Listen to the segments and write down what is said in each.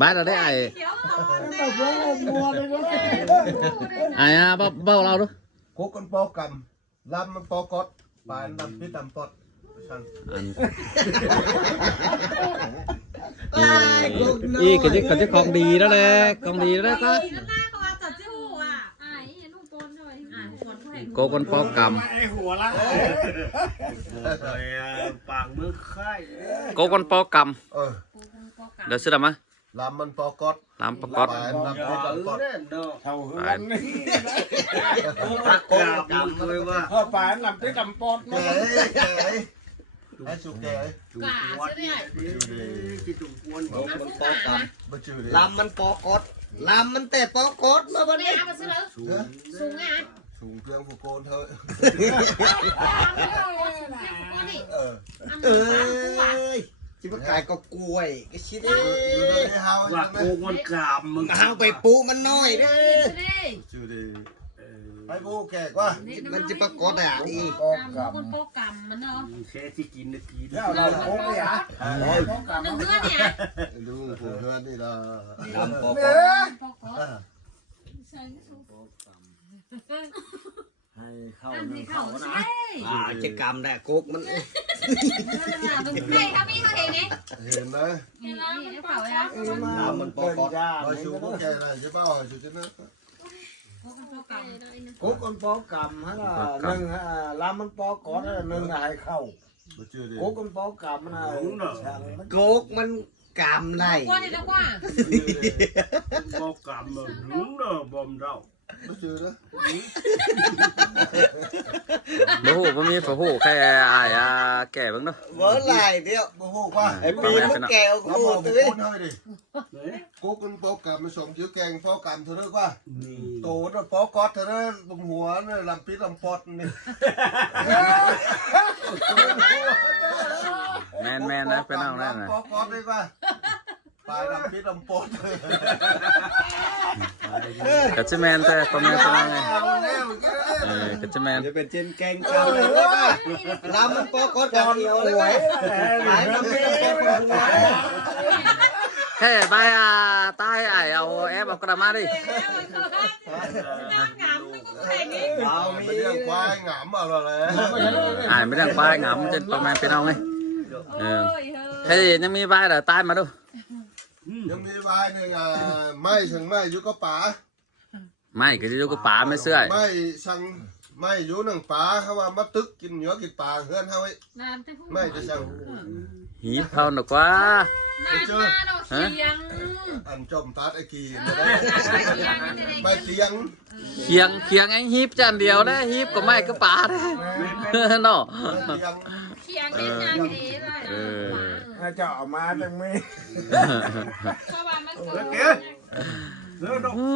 บ้านเราได้ไอ้อะเบ้าเราดู cố con po cầm làmมัน po cót bài làm biết làm pot อีกก็จะของดีแล้วแหละของดีแล้วก็โกกันปอกกำโกกันปอกกำเดี๋ยวซื้อดำมะ làmมัน po cót ลำปอกกอด bài làm biết làm pot เท่าเฮือนนี่เขาป่านลำที่ลำปอด kệ ấy ai chụp kệ ấy làm mình bò cốt làm mình tẹt bò cốt mà bên đây sùng tương của cô thôi ơi chỉ có cái có cuội cái shit đấy và cô con cảm mừng haoไปปูมันน้อยเด้อ chịu đi ai vô kệ quá มันจะปรากฏอ่ะอี คนโปกรรมมันเนาะ แค่ที่กินนะกิน แล้วเราโค้งเลยอ่ะ หนึ่งเพื่อนเนี่ย ดูผู้เพื่อนนี่ละ ลำปอ โปกรรม ให้เข้า อันที่เขาใช่ จะกรรมได้กุ๊กมัน ตรงไหนครับพี่เขาเห็นไหม เห็นไหม เห็นแล้วมันเปล่าแล้ว ลำมันปอ เป็น ก ย่า ไปชูก็แกอะไรใช่ป่าวชูจะนะ โปกรรม กุ๊กคนปอกรรมฮะหนึ่งลำมันปอกอดหนึ่งให้เข้า มาชื่อดิ กุ๊กคนปอกรรมนะช่าง กุ๊กมันกรรมได้ กว่านี่แล้วกว่า ปอกรรมรู้เนอะบอมเรา มาชื่อนะ บ่ฮู้บ่มีบ่ฮู้แค่อ้ายอะแก่เบิ่งเนาะ เวอร์ไรเดียว โอ้โหว่า ไอ้ปีนมันแก้ว เรา กู บอก ตื้ ค อน เฮ้ยดิกูคุณโป๊กกับมาส่งยื้อแกงพ่อกำเธอเลิกว่าโตน่ะป๊อกก๊อตเธอเลิกบนหัวเนี่ยลำปิดลำปอดนี่ แม่นนะเป็นเอาแน่น่ะ ป๊อกก๊อตดีกว่าตายลำปิดลำปอด ก็สิแม่นแต่ก็แม่นเป็นเอาไงก็สิแม่น จะเป็นเจนแกงเจ้าเลยป่ะลำมันปอกอดกันเดียวเลยป่ะหลายลำเป็นแกงคนหัว แค่ใบตายอ้ายเอาแอปเอากระมาดิ งามต้องแข่งนี้ เรามี ไม่เรื่องควายหงามอะไรเลย อ้ายไม่ได้ควายงามจะประมาณเป็นเอาไงเฮ้ยยังมีใบเด้อตายมาดู ยังมีวายหนึ่งไม่ช่างไม่อยู่ก็ป่า ไม่ก็จะอยู่กับป๋าไม่เสื้อ ไม่ช่างไม่อยู่หนังป่าเขาว่ามาตึกกินเนื้อกินปลาเฮือนเขาไว้ไม่จะช่าง หีบเขาหนกว่า นายมาดอกเชียง อันจมตัดไอ้กีนไม่เตียง เคียงไอ้หีบจานเดียวนะหีบก็ไม่ก็ป๋าเด้เนาะ เตียง เชียงเล่นงานนี้เลย จะออกมาจังไม่ ชาวบ้านมันเกิด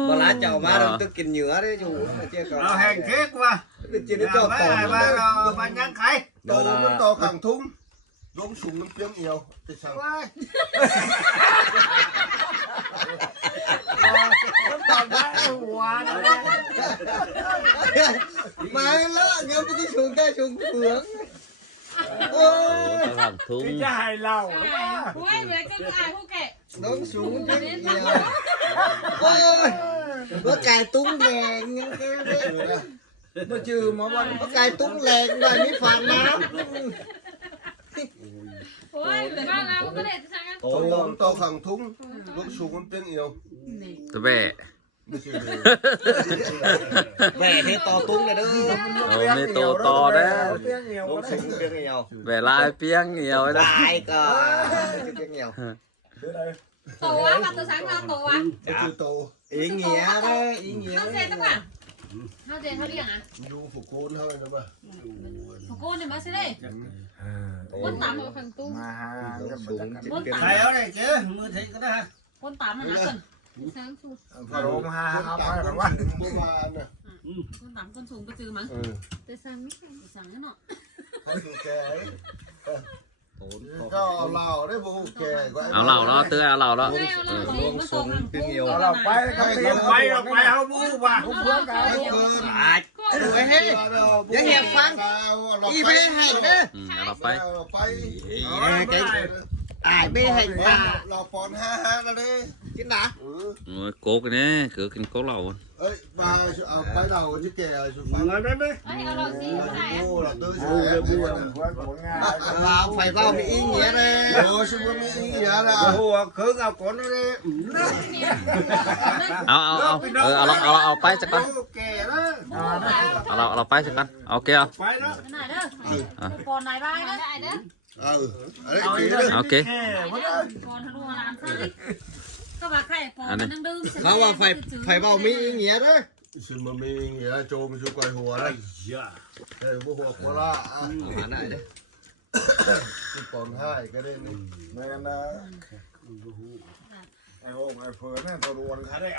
เวลาเจ้ามาเราต้องกินเนื้อได้อยู่เจ้าก็ เราแห่งเค้กว่ะ กินได้เจ้าต่อ มาบันยังไข่ โตมันโตขังทุ่งลงสูงน้ำเพียงเอียวจะช่าง ตอนนั้นหัว มาแล้วเงี้ยไม่ได้ชุงได้ชุงเฟืองโอ้ย หลังทุ่ง จะให้เราหรือว่า โอ้ยเหมือนกันอ่ะผู้แก่ น้องสูงจังเดียวโอ้ยว่าไก่ตุ้งแดงยังไง มาจือมาวัน ว่าไก่ตุ้งแดงได้มีฝาน้ำ โอ้ยแต่บ้านเราก็เลยจะใช้กัน โตมันโตขังทุ่งลงสูงน้ำเพียงเอียว ตะเบะ ไม่ใช่ แหวให้ต่อตุ้งเลยเด้อ โอ้มีโตต่อเด้อ ลงสูงเพียงเดียว แบะลายเปียงเหี่ยวนะ ตายก็เพียงเดียว โตวะมาตัวช้างเราโตวะ ไม่ใช่โต ý nghĩa đấy ý nghĩa เขาเจนตั้งแต่เขาเจนเขาเรียกอ่ะ ดูผูกโคนเท่านั้นป่ะ เขาโกนเนี่ยมาสิเลยคนตามมาขังตู้ มาหา สูงจิตเกิน ใครเอาได้เจ๊มือถือก็ได้ คนตามมาหาคนช้างสูง พอโรมหา คน เอา ตา ไป ม กัน กั ว่า นเมื่อวานน่ะ คนตามคนสูงก็จือมั้งแต่ช้างไม่ช้างนั่นเนาะ ให้ดูแกก็เอาเหล่าได้บุกแกก็ เอาเหล่าแล้วเตื้อเอาเหล่าแล้ว ไม่เอาเราลงมาส่งทางตู้ เราไปเขาเตรียมไปเราไปเอาบูว่ะ เพื่อนกัน รวยให้ยังแหบฟังอีเพลงให้เด้อ เอาเราไป ไป cái đi hay bà เราปอน5แล้วดิ cái nào โก๊กนี่คือกินโก๊กเหล้า เอ้ยมาเอาไปเราจะแก่สุฟัง Người đấy đấy. เฮ้ยเอาเราสิใส่ โอ้เราตื้อ Ôi, ใช่ cái bùa của Nga. vào phải vào bị ý nghĩa đây โอ้ชิบุมิอีนะ Bùa khứ ngào của nó đi. เอาไปสักก่อน Kè đó. เอาไปสักก่อนโอเคเอา Phải đó. ไหนเด้อปอนไหนบ้างได้เด้อ เอออะไรจีเลย โอเค ปอนทะลุน้ำใส่ก็มาไข่ปอนนั่งดื่ม เขาว่าphải vào mỹ ý nghĩa đấy ชิบุมิอีนะโจมชูก่อยหัวเลย Dạ. เฮ้ยบุหัวโครา ở này đấy ที่ปอน5ก็ได้นี่ Nên là ai ôm ai phơi nè tao đuổi khá đấy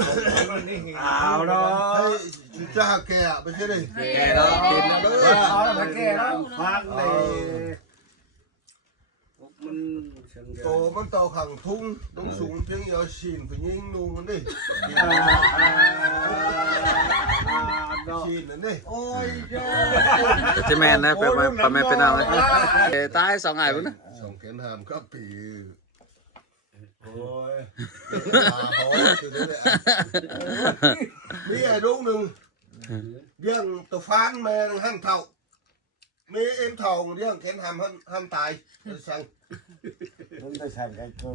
ảo đó เฮ้ยชุดจ้าแก่ไปใช่ดิ kẻ đó tiền nó đỡ ảo là phải kè đó phát này โตมันโตขังทุ่งต้องสูงเพียงยอชินไปยิงนูมันดิ đó ชินนั่นดิ ôi เจะแมนนะไปแม่เป็นเอาเลยตาย2 ngàyพุ่นนะ สองแขนหามก็ปี ôi นี่ไอ้ลูกหนึ่งเรื่องตัวฟ้านแมงหั่นเท่ามีเอ็นทองเรื่องแขนหามหั่นตายสั่ง chúng ta sang cái cơ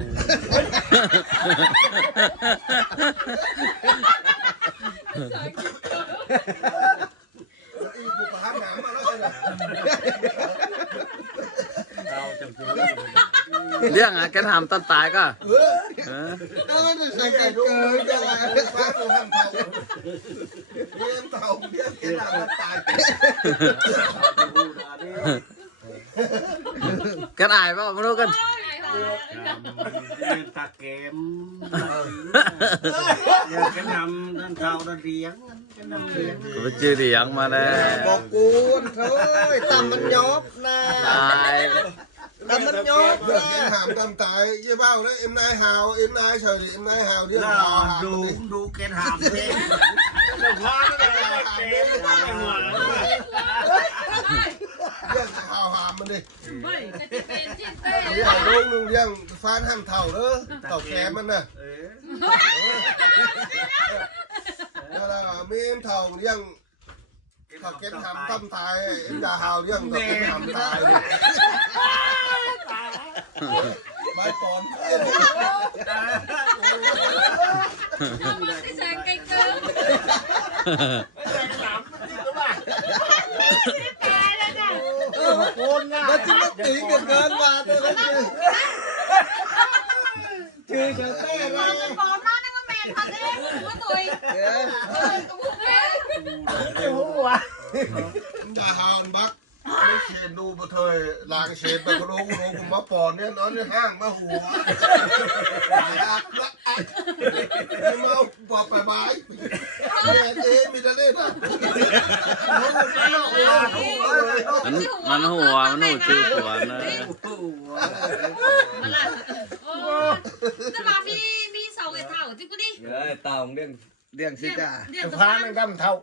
อีกบุกหันหนามมาแล้วเลย tao trong cứ เรื่องแกทำต้นตายก็ nó nó นี่ sang ไอ้ cái ลูก cơ เรื่อง cho ฟ้านหั่นเท่ามีเอ็นทองเรื่องแขนหามหั่นตาย แกอายป่ะมาดูกัน ta kém cái nằm lên sau nó riêng cái nằm riêng ไปชื่อเดียงมาแล้ว bọc cuốn thôi tầm mình nhóp ตา nè ย tầm mình nhóp เรื่องแขน nè หามตามตายยี่เบ้าแล้วเอ็มนายหาวเอ็มนายเฉยเอ็มนายหาวเรื่องหาว là đu cái hàm thế nó quá nó là kém nó là ngoài เรื่องหาวหามมันดิ เฮ้ยจะเป็นจิ้นเต้ นี่ไอ้ลูกหนึ่งเรื่องฟ้านหั่นเท่าเด้อเต่าแขนมันน่ะ แล้วล่ะมีเอ็มทองเรื่องถ้าเก็บทำตั้มตายเอ็มดาฮาวเรื่องถ้าเก็บทำตายใบปอน ที่แสงไกลเกิน nó chỉ mất tí được cơn mà tôi nói chưa chờ té ปอน ra ปอนนั่นก็แมนพันได้หัวตุยตุ้มเลย ดาฮาวบักไม่เชนดูมาเถยลางเชนไปกระโดดผมมาปอนเนี่ยนอนในห้างมาหัวอักละอักไม่มาบอกไปบายเอ๊มีแต่เล่นอ่ะ มันหัวมันหูชื่อหัวนะ มาละโอ้จะมามีสองไอ้เท่าที่กูดิ rồi tao điên điên xí cả เรียก phá nó đâm thâu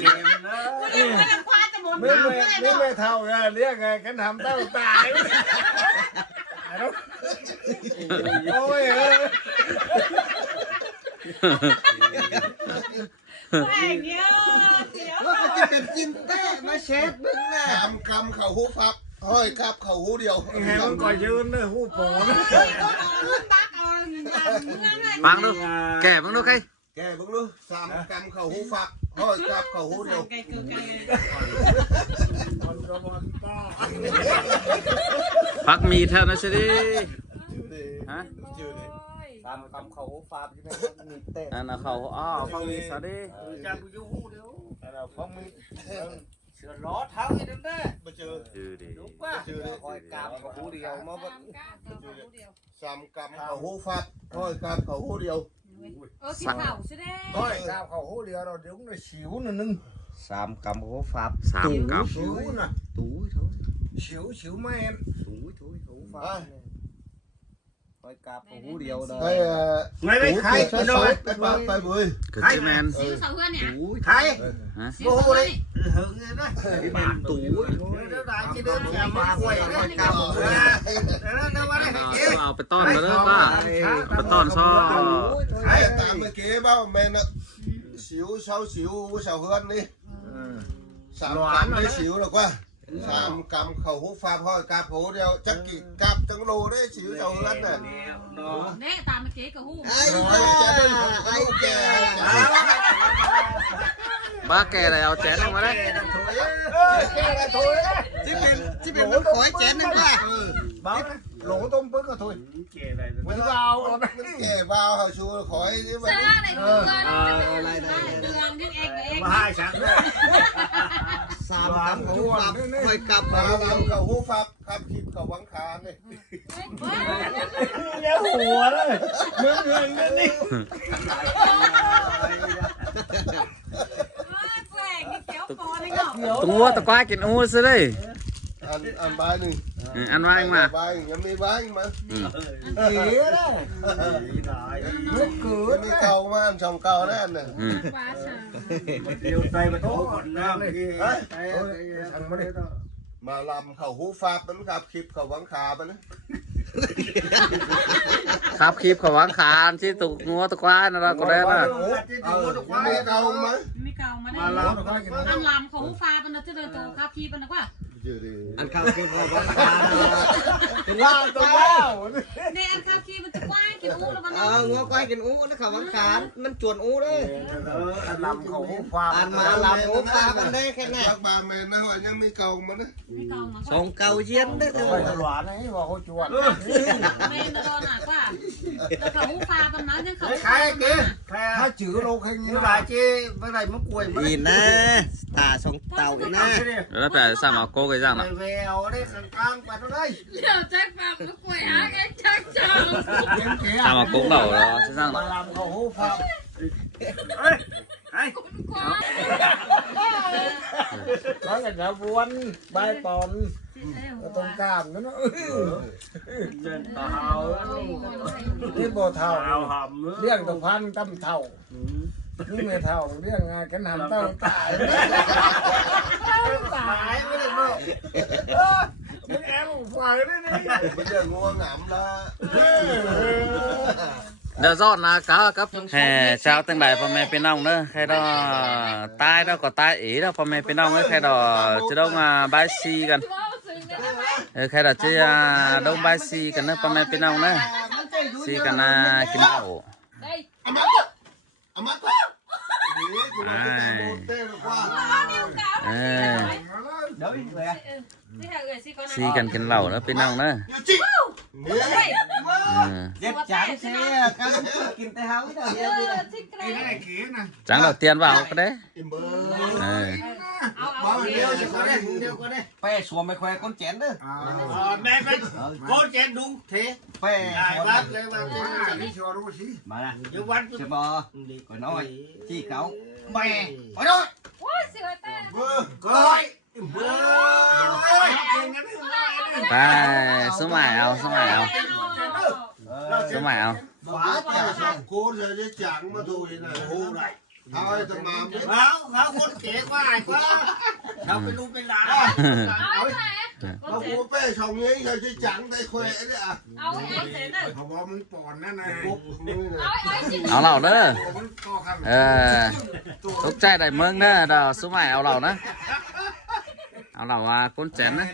เรียกควายจะหมด nếu mày thâu ra liếc cái hàm tao tài ôi ơi แข่งเยอะเดี๋ยว nó chỉ cần chim té mà xét đứng nè ทำกำเข่าหูฟับห้อยครับเข่าหูเดียว nghe con coi dơn nữa hú phổ ตักเอาเมืองเลย ฟังดูแก่มึงดูใคร แกเบิ่งดูสามกำเข่าหูฟับห้อยครับเข่าหูเดียว ไก่เกินไก่ con cho con to พักมีเท่านั้นสิฮะ làm cầm khẩu phạt chứ mày nghịch tệ อันนั้นเขาฟังมีซะดิ cha của chú hú điếu là phong mi sửa ló tháo gì đến đấy มาเจอ ชื่อดิ đúng quá hỏi cam khẩu điều mà vẫn สามกำเข่าหูฟับห้อยครับเข่าหูเดียว สีขาวใช่ไหม thôi cam khẩu hú điếu rồi đúng là xỉu nữa nưng làm cầm khẩu phạt 3 กับ xỉu nè túi thôi xỉu mấy em túi thôi khẩu phạt hỏi cam khẩu điều ไอ้ đó ngay đây khai ใช้ rồi ไปปาไปบุย คือชื่อแมน สีขาวเพื่อนเนี่ย túi khai ฮะ สีขาวนี่ hưởng cái đó cái bàn túi nó đại chỉ đơn giản mà quayห้อย cái ครับ đó ไปต้อนแล้วเด้อก็ไปต้อนซอ ไอ้ตามเมื่อกี้เบ้าแม่น่ะสิวเสาเฮือนนี่3 กรัมได้สิวหรอกว่า3 กรัมเขาหูฟ้าพ่อยกาบหูเดียวจักกี่กาบจังโลได้สิวเสาเฮือนน่ะ แน่ตามเมื่อกี้กับหู ไอ้ ไอ้แก บ้าแกอะไรเอาแจนมาได้ ที่เป็นน้ำขอยแจนนั่นป่ะ บ้าหลงต้มปึ๊กก็ถุยมันก็เอา แกบ้าเขาชูขอยนี่มัน เสื้ออะไรเดือนเดือนยังเองเอง มาให้ฉัน 3 กรัมของความคอยกลับ มาเราเขาหูฟ้าขับคลิปเขาวังคาเนี่ย เนี่ยหัวเลยมึงเงินกันนี่ แกงนี่เขียวปอนี่เนาะ ตัวตะกวากินอู้ซะเลย อันบ้านหนึ่ง อันว่าเองมา บ้านยังมีบ้านมา เก๋เลยลูกเกิ ยั ด งมีเก่ามาอันช่องเก่านั่นน่ะ ปลาชา เดี๋ยวใจมันโตก่อนนะทางมันได้ มาลำเขาหูฟ้ามันขับคลิปเขาวังคาไปนะ ครับคลิปเขาวางขานที่ตุกงัวตะกวานะเราก็ได้ละ ยังมีเก่ามา มีเก่ามาได้อันลำของฟ้ามันจะเดินโตครับพี่มันนะว่า อันข้าวกินของบ้าน ว้าวตัวว้าว ในอันครับพี่มันจะกว้างกินอู้แล้วมัน งัวก้อยกินอู้นะเขาวังคานมันจวนอู้เด้ อันลำเขาความ อันมาลำอู้ปลามันได้แค่ไหน รักบาเมนนะว่ายังมีเก่ามานะ มีเก่ามา สองเก่าเย็นได้เด้ ไป อ หวานให้บอกเขาจวน แม่นอนหนักว่าแล้วเขาฟ้ามันนั้นยังเขา ใครกินถ้าจื้อโลกแห่งนี้หลายจีเมื่อไรมันกล้วย อีนะตาสองเต่าอีนะ แล้วแต่สั่งเอาโก้กันสั่ง ไป ละ แววได้กลางไปเท่าไร เดี๋ยวแจ็คฟังแล้วป่วยหาแกชักจัง สั่งเอาโก้เต่าแล้วสั่ง มา ละ ลำเขาหูฟังเขาจะกระบวนใบปอนตรงกลางนั่นเนาะเต่านี่บ่เท่าเลี้ยงตะพันตั้มเท่านี่ไม่เท่าเลี้ยงงานกันหำเต้าตายตายไม่ได้เนาะมึงแอบฝ่ายนี่นี่ ไม่เรื่องงัวหงามละ เดี๋ยวรอดนะกับแห่เช้าตั้งแต่พ่อแม่พี่น้องเนอะใครดอตายแล้วก็ตายอีแล้วพ่อแม่พี่น้องเนอะใครดอจะต้องมาบายซีกันใครดอจะต้องบายซีกันเนอะพ่อแม่พี่น้องเนอะซีกันนะกินเหล้า อามานี่กูมาจะโดนเต้หรือว่า ซีกันกินเหล้าเนอะพี่น้องเนอะ อยู่จิเนี่ย เจ็บจังเสียกันกินแต่เฮาเด้อเดี๋ยว จังเราเตียนว่าก็ได้ อิมเบอร์ เอา เดียวจะก็ได้เดียวก็ได้ ไปสวมไปแขวก้นแจนเด้อ แม่ไปโคเจนดุงเท ไป ได้วัดเลยว่านี่ชัวรู้สิ มาละ อยู่วัด จะบ่ก็น้อยที่เก่าแม่ไปด้วย ว้าเสือแต่ เบอร์ ก้อยเบื่อ ไปสมัยเอาสมัยเอา ฝาจ่าสองโค้ดเลยจะจังมาดูยังไงโอ้ไรเอาไอ้ตมาไม่ เขาคนเก๋กว่าไอ้กว่าเขาไปดูเป็นหลาน เอาไหน เอาหัวเป้ช่องนี้เขาจะจังได้แควเนี่ยอ่ะ เอาไอ้เสร็จเลย เขาบอกมึงปอนนั่นไง ปุ๊บนี่นะ เอาไอ้สิ เอาเหล่าเด้อ มันก็คำ ตกใจได้เมืองเด้อเดาสมัยเอาเหล่านะเอาเหล่าว่าก้นแจนนะ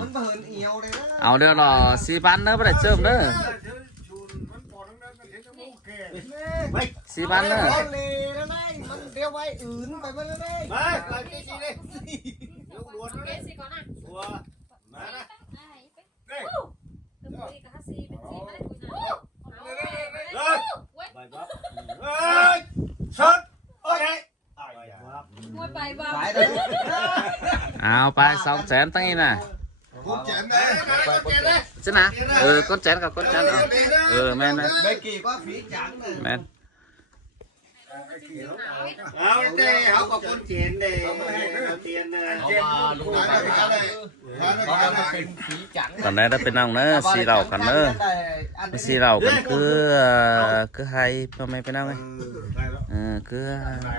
มันเบิ่นเอียวเลย เอาเด้อรอ4,000เด้อบ่ได้เจิมเด้อ4,000เด้อ เลยแล้วไงมันเดียวไว้อื่นไปมันเลย ไปไปที่นี่เลยดูดวน เกสิก่อนนะ หัวมาละ เฮ้ยคือคุยกับฮัสซีเป็นทีไม่ได้คุยนะเว้ย ไปปั๊บเฮ้ยช็อตโอเค มวยไปบ้า ไปเลย เอาไป200,000ตั้งนี้น่ะ กูแจนได้ ใช่นะก้นแจนกับก้นแจนเอาแม่นนะ เบกี้ก็ฝีจังเลย แม่น เอาเต้เขาก็คนเจียนเด้เตียนเจ็บ ลูกหลานอะไร เป็นผีจัง ตอนนี้ได้เป็นน้องเนอะสีเหล่ากันเนอะสีเหล่ากันคือไฮพ่อแม่เป็นน้องไงคือ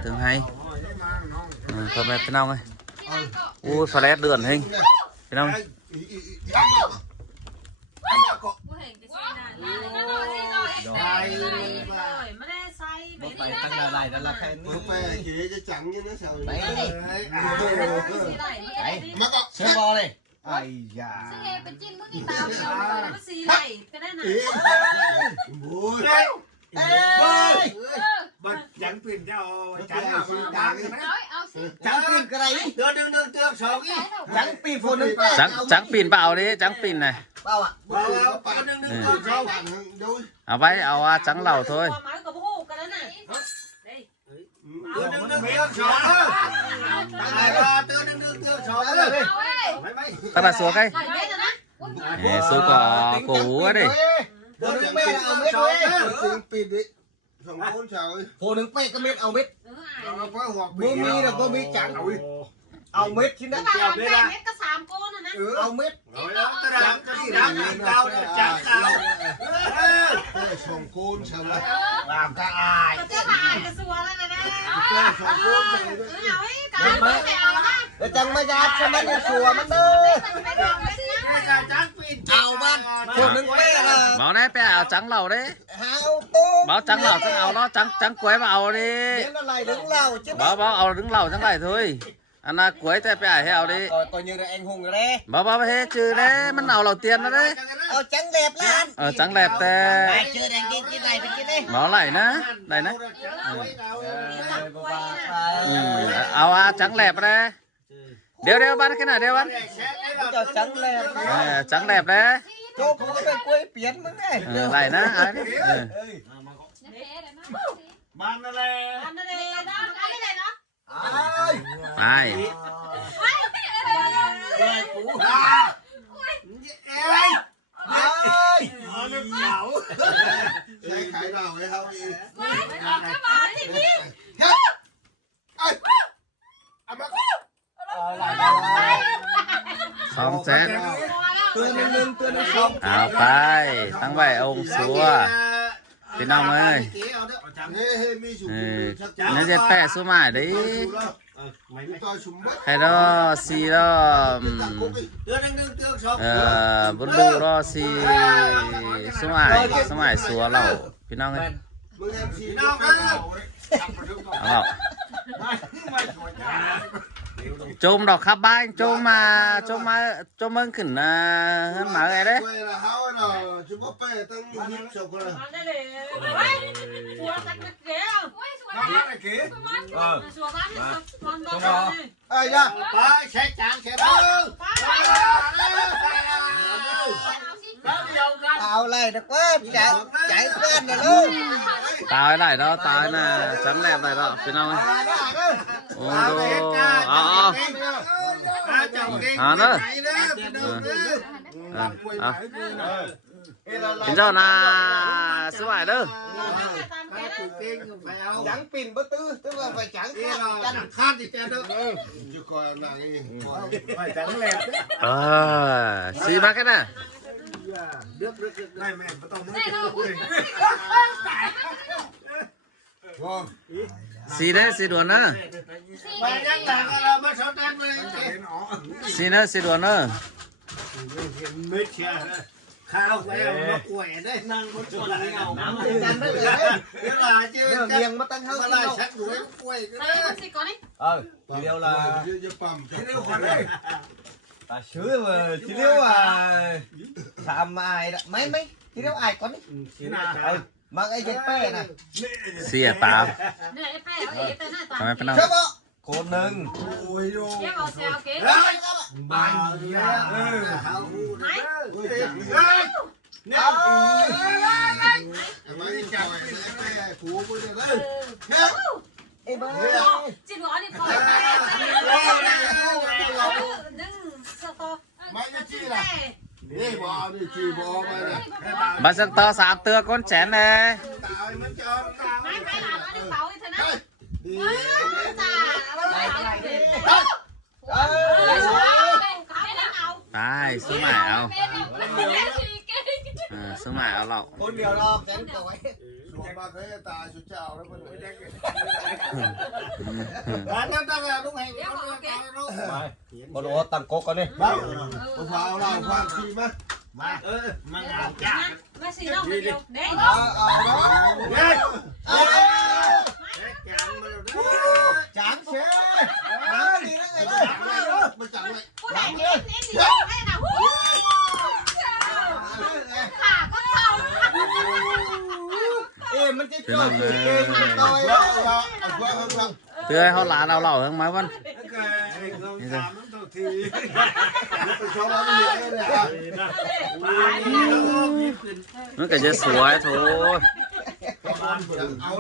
ถึงไฮพ่อแม่เป็นน้องไงอู้ฟลาเดือนเฮงเป็นน้อง ไม่ได้ใส่ไป ไปตั้งอะไรนั่นละแค่นี้ มึงไปเก๋จะจังยังนะเสา ไป มาก็ เชื่อบอเลยไอ้ยา ซึ่งเอเป็นจิ้นมึงนี่ตามมาสีไหลก็ได้นะ เก๋บุ้ย เฮ้ย บัดจังปิ่นจะเอาจังเอาจังนะ เอาสิ จังปีนกระไร เตือน1เตือน2อีก จังปีนฝนนึง จังปีนเปล่าดิจังปีนน่ะ เปล่าอ่ะ บ้าป่านนึงนึงเช้าป่านนึงดู เอาไว้เอาว่าจังเหล่าthôi ความหมายกับพวกกันแล้วน่ะ เตือน1เตือน2ตั้งแต่ว่าเตือน1เตือน2เลย เอาเว้ย ไม่ ta là số cây ใส่เม็ดนะ số cổ húa đi ฝนนึงเม็ดเอาเม็ดเลย ถึงปิดดิสองคนเช้า ฝนนึงเป๊กก็เม็ดเอาเม็ด เอาไปหัว บ่มีนะบ่มีจังเอาเม็ดที่นั่น ก็เอาไปเม็ดก็3ก้อนนะ เอาเม็ด แล้วกระดังกระดังเก่าจังเก่า สองคนเช้าละ ตามกระอาย ก็จะมาอ่านกระทรวงแล้วนะ สองคนเช้า เอาไว้การไม่เอาละ แล้วจังไม่ยาใช่มันสัวมันเด้อ จังปิ่น เอาบ้านฝนนึงเป๊กล่ะ bảo đấy bé áo trắng lầu đấy หาวตู้ bảo trắng lầu trắng áo nó trắng quế vào đi เห็นอะไรถึงเราใช่ไหม bảo áo đứng lầu trắng này thôi anh là quế tay bé hay áo đi ตัวnhư là anh hùng rồi đấy bảo hết trừ đấy mất áo đầu tiên đó đấy เอาจังแหลบล้าน trắng đẹp ไป tè เจอแดงกินไหนไปกินเลย bảo này nè này nè áo trắng đẹp đấy đeo bán cái này đeo bán จะจังแหลบ trắng đẹp đấy โจ๊กกูจะไปกล้วยเปลี่ยนมึงไง này nè ai đấy มันอะไร อันนั้นเลยอันนั้นเลยเนาะ ai ใช้ขายดาวให้เขาอีก ก็มาที่นี่ เอามา xong chết ตัวนึงตัวนึงสอง áo phải tăng vậy ông xúa thì nong ơi เฮ้ยมีสุก nó dẹp pẹ số mải đấy ต่อชุมบัต hay đó xì đó เตือน1เตือน2 bút lụ đó xì số mải xúa lẩu thì nong ơi มึงแอมซี lẩu chôm đọc khắp bay chôm mừng khẩn hơn mà cái đấy เวลาเขาเนาะชุมบัตเป้ตั้งยิ้มสุกเลย อันนั้นเลยเฮ้ยหัวสักเดียวเฮ้ยสวยนะสวยนะสวยนะ ไอ้ย่า ไปเช็คจานเช็คเด้อ เอาอะไรนะกว่าใจเพื่อนนะลูก tao này đó tao này trắng đẹp này đó thì nong ơi ô đồ nữa chính cho là số bài đó จังปิ่นบ่ตื้อตื้อว่าไปจัง จันคาดที่แกเด้อ จะคอยนางเอง ไปจังแหลก xì ba cái này ได้แม่บ่ต้อง xì đấy xì đuổi nữa ไปยังหลังเรามาสอนกันเลย xì nữa xì đuổi nữa ไม่เชื่อข้าวแม่มากล้วยได้นั่งบนสวนเอา จันได้เลย เวลาเจอ เรื่อง กัน เลี้ยงมาตั้งเท่า เว ที่ ลา เรา ชักหวยกล้วยก็ ใส่ ได้ มันสิก่อนนี่ ทีเดียวละ จะปั๊ม เร็วคนเลย ชื่อว่าทีเดียวว่าทำอายไม่ทีเดียวอายก่อนนี่มักไอ้เจ็ดเป้น่ะ xì à tao เนี่ยไอ้แป้เอาเอ๋ไปหน้าตา ทำไมเป็นน้อง ใช่ปะคนหนึ่ง โอ้ยโย เดี๋ยวเอาเซลเก๋ บายเขา ไหน โอ้ยจังเลย เนี่ย ไม่จับแม่ผูมือเลย ไอ้บ้า จิ๋วอันนี้พอนึ่งสตอ ไม่จะจี้ล่ะนี่บอนี่จี้บอมาเลย bà sân to sạp tưa con chén này ตายมันจอม ไม่ไม่หลานอันนี้เสาอีกเถอะนะ ดี จ้าอะไรเด็ก ai số mải ao số mải ao lậu คนเดียวรอบแสนกว่าไว้ สวมมาเคยตายสุดเจ้าแล้วมันไม่ได้เกิด ร้านนั้นตั้งแต่ลุงแห่งลุง มาดูตั้งก๊กก่อนนี่ บ้าเอาเผาเราความทีมั้ย มามันงามจ้า มาสิน้องเดียวเด้ จางเช่น้ำดีนะไง มันจังเลย ผู้ใดเอ็นดีให้นะฮู้ขาก็เท่า มันจะจ่อยเก่งต่อยแล้ว เพื่อให้เขาหลานเอาเหล่าทั้งไม้วัน เป็นชาวบ้านเหนือเลยอ่ะ มันก็จะสวยโถ เอา